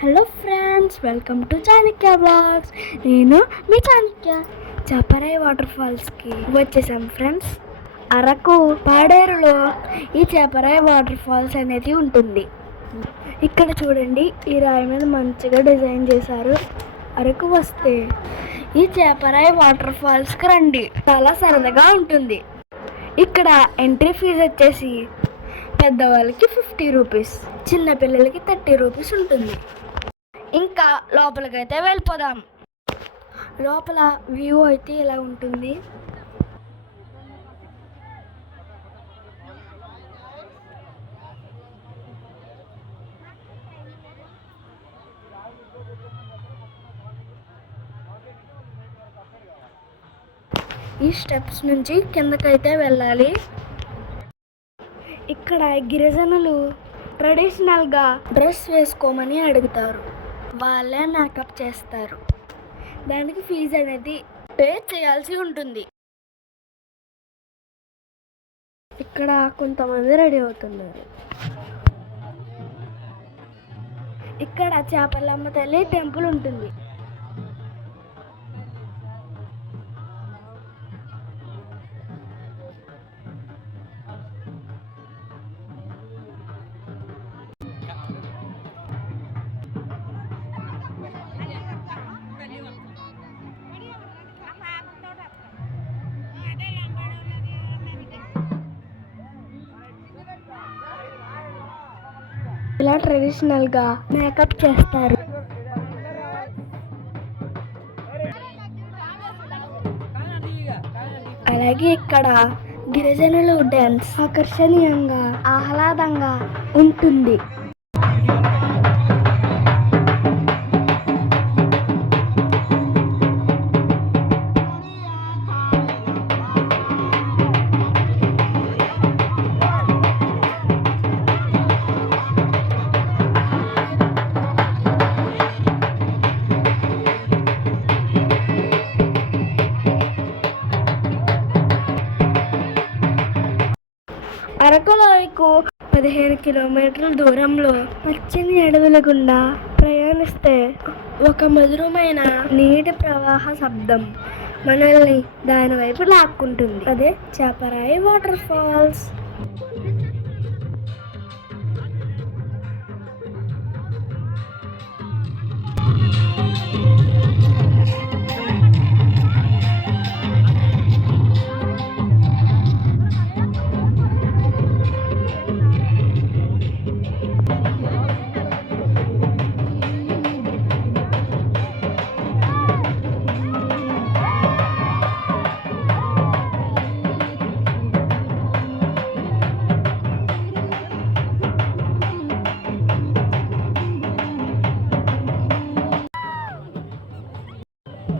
Hello friends, welcome to Chanakya blogs. నేను మీ Chanakya. Chaparai water ఫాల్స్కి వచ్చేసాం ఫ్రెండ్స్. అరకు పాడేరులో ఈ చాపరాయి వాటర్ ఫాల్స్ అనేది ఉంటుంది. ఇక్కడ చూడండి, ఈ రాయి మీద మంచిగా డిజైన్ చేశారు. అరకు వస్తే ఈ చాపరాయి వాటర్ ఫాల్స్కి రండి, చాలా సరదాగా ఉంటుంది. ఇక్కడ ఎంట్రీ ఫీజు వచ్చేసి పెద్దవాళ్ళకి 50 రూపీస్, చిన్నపిల్లలకి 30 రూపీస్ ఉంటుంది. ఇంకా లోపలికైతే వెళ్ళిపోదాం. లోపల వ్యూ అయితే ఇలా ఉంటుంది. ఈ స్టెప్స్ నుంచి కిందకైతే వెళ్ళాలి. ఇక్కడ గిరిజనులు ట్రెడిషనల్గా డ్రెస్ వేసుకోమని అడుగుతారు, వాళ్ళే మేకప్ చేస్తారు. దానికి ఫీజు అనేది పే చేయాల్సి ఉంటుంది. ఇక్కడ కొంతమంది రెడీ అవుతున్నారు. ఇక్కడ చేపలమ్మ తల్లి టెంపుల్ ఉంటుంది. ఇలా ట్రెడిషనల్గా మేకప్ చేస్తారు. అలాగే ఇక్కడ గిరిజనులు డ్యాన్స్ ఆకర్షణీయంగా ఆహ్లాదంగా ఉంటుంది. అరకులోయకు 15 కిలోమీటర్ల దూరంలో పచ్చని అడవుల గుండా ప్రయాణిస్తే ఒక మధురమైన నీటి ప్రవాహ శబ్దం మనల్ని దాని వైపు లాక్కుంటుంది. అదే చాపరాయి వాటర్ ఫాల్స్.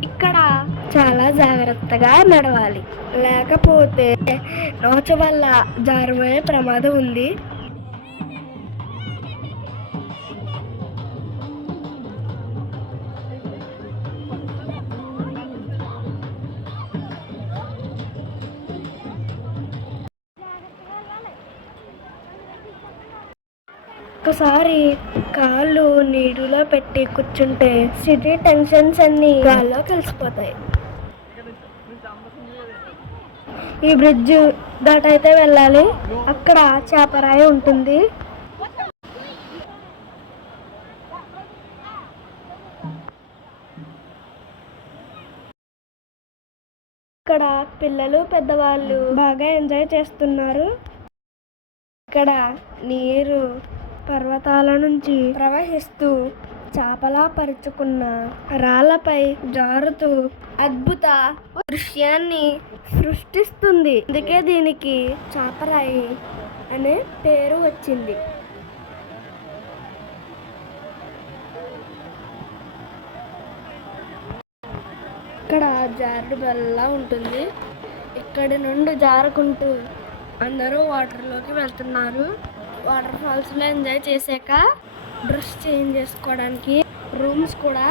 ఇక్కడ చాలా జాగ్రత్తగా నడవాలి, లేకపోతే నోచ వల్ల జారిపోయే ప్రమాదం ఉంది. ఒకసారి కాళ్ళు నీటిలో పెట్టి కూర్చుంటే సిటీ టెన్షన్స్ అన్ని గాల్లో కలిసిపోతాయి. ఈ బ్రిడ్జ్ దాటైతే వెళ్ళాలి. అక్కడ చేపరాయి ఉంటుంది. ఇక్కడ పిల్లలు పెద్దవాళ్ళు బాగా ఎంజాయ్ చేస్తున్నారు. ఇక్కడ నీరు పర్వతాల నుంచి ప్రవహిస్తూ చాపలా పరుచుకున్న రాళ్లపై జారుతూ అద్భుత దృశ్యాన్ని సృష్టిస్తుంది. అందుకే దీనికి చాపరాయి అనే పేరు వచ్చింది. ఇక్కడ జారుడు బల్ల ఉంటుంది. ఇక్కడి నుండి జారుకుంటూ అందరూ వాటర్లోకి వెళ్తున్నారు. వాటర్ ఫాల్స్లో ఎంజాయ్ చేశాక డ్రెస్ చేంజ్ చేసుకోవడానికి రూమ్స్ కూడా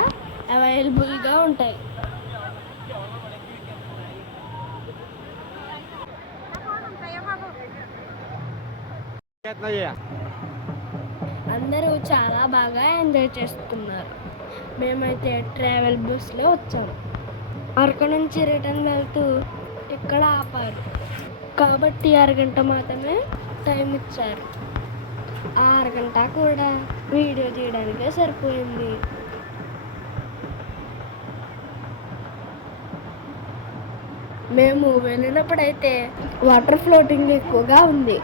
అవైలబుల్గా ఉంటాయి. అందరూ చాలా బాగా ఎంజాయ్ చేస్తున్నారు. మేమైతే ట్రావెల్ బస్లో వచ్చాము. అరకు నుంచి రిటర్న్ వెళ్తూ ఇక్కడ ఆపారు కాబట్టి అరగంట మాత్రమే టైం ఇచ్చారు. ఆ అరగంట కూడా వీడియో తీయడానికే సరిపోయింది. మేము వెళ్ళినప్పుడైతే వాటర్ ఫ్లోటింగ్ ఎక్కువగా ఉంది.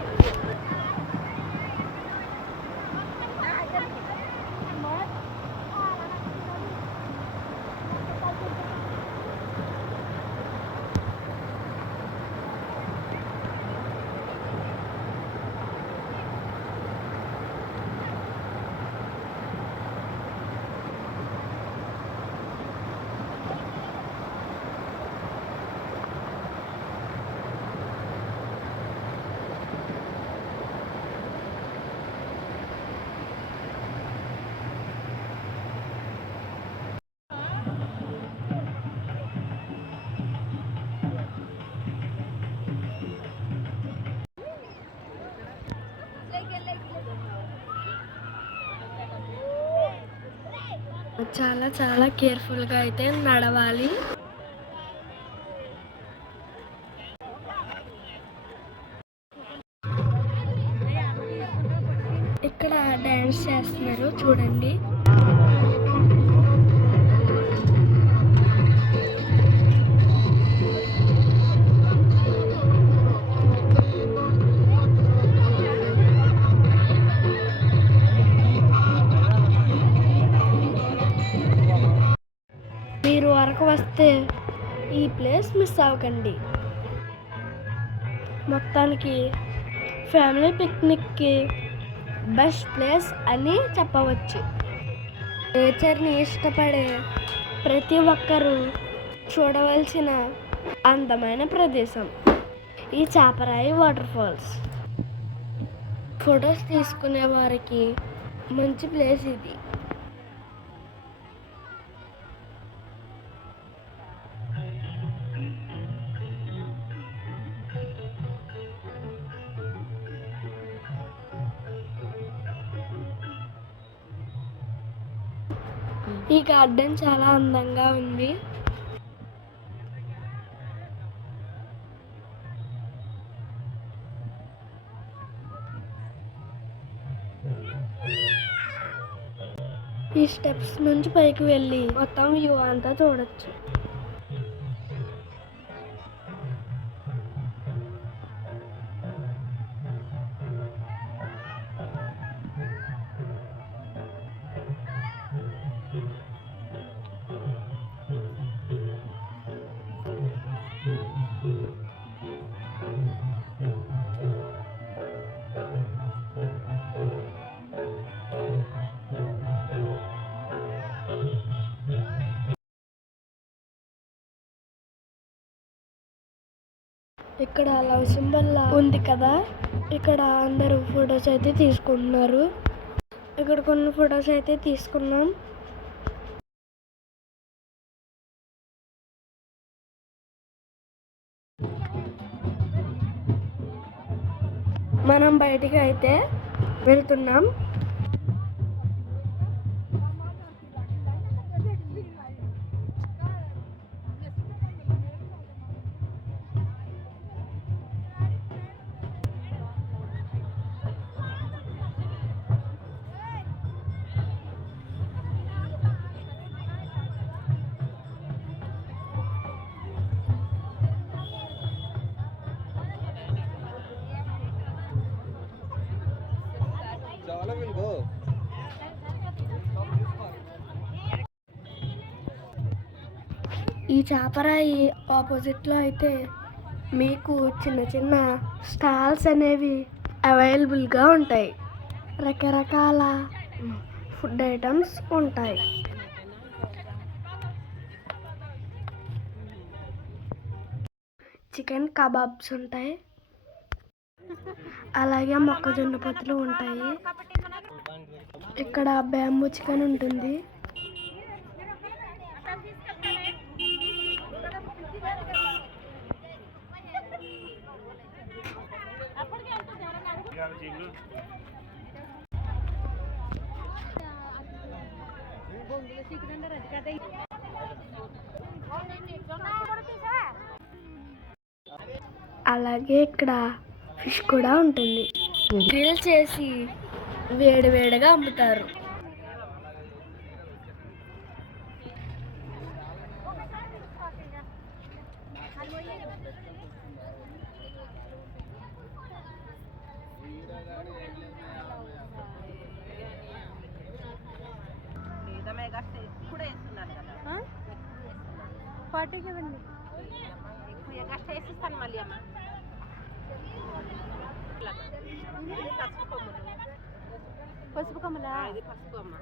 చాలా చాలా కేర్ఫుల్గా అయితే నడవాలి. ఇక్కడ డాన్స్ చేస్తున్నారు చూడండి. మీరు అరకు వస్తే ఈ ప్లేస్ మిస్ అవ్వకండి. మొత్తానికి ఫ్యామిలీ పిక్నిక్కి బెస్ట్ ప్లేస్ అని చెప్పవచ్చు. నేచర్ని ఇష్టపడే ప్రతి ఒక్కరూ చూడవలసిన అందమైన ప్రదేశం ఈ చాపరాయి వాటర్ ఫాల్స్. ఫొటోస్ తీసుకునే వారికి మంచి ప్లేస్ ఇది. ఈ గార్డెన్ చాలా అందంగా ఉంది. ఈ స్టెప్స్ నుంచి పైకి వెళ్ళి మొత్తం వ్యూ అంతా చూడొచ్చు. ఇక్కడ లవ్ సింబల్ ఉంది కదా, ఇక్కడ అందరూ ఫొటోస్ అయితే తీసుకుంటున్నారు. ఇక్కడ కొన్ని ఫొటోస్ అయితే తీసుకున్నాం. మనం బయటికి అయితే వెళ్తున్నాం. ఈ చాపరాయి ఆపోజిట్లో అయితే మీకు చిన్న చిన్న స్టాల్స్ అనేవి అవైలబుల్గా ఉంటాయి. రకరకాల ఫుడ్ ఐటమ్స్ ఉంటాయి. చికెన్ కబాబ్స్ ఉంటాయి, అలాగే మొక్కజొన్న పొత్తులు ఉంటాయి. ఇక్కడ బ్యాంబూ చికెన్ ఉంటుంది. అలాగే ఇక్కడ ఫిష్ కూడా ఉంటుంది. గ్రిల్ చేసి వేడివేడిగా అమ్ముతారు. పార్టీకి ఇవ్వండి. వేసిస్తాను మళ్ళీ అమ్మ. పసుపు కొమ్మలా? పసుపు అమ్మ.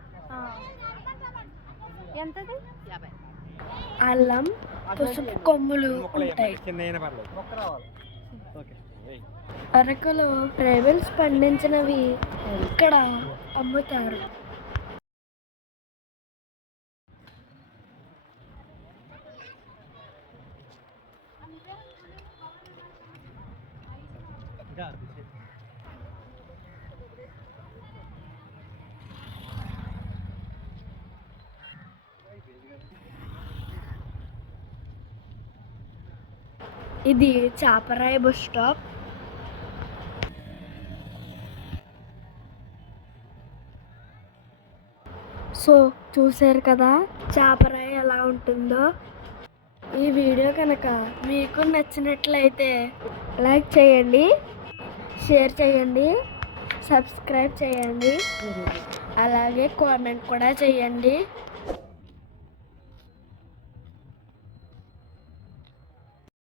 ఎంతది? 50. అల్లం, పసుపు కొమ్ములు ఉంటాయి. అరకులో ట్రైబల్స్ పండించినవి ఇక్కడ అమ్ముతారు. ఇది చాపరాయి బస్ స్టాప్. సో చూసారు కదా చాపరాయి ఎలా ఉంటుందో. ఈ వీడియో కనుక మీకు నచ్చినట్లయితే లైక్ చేయండి, షేర్ చేయండి, సబ్స్క్రైబ్ చేయండి, అలాగే కామెంట్ కూడా చేయండి.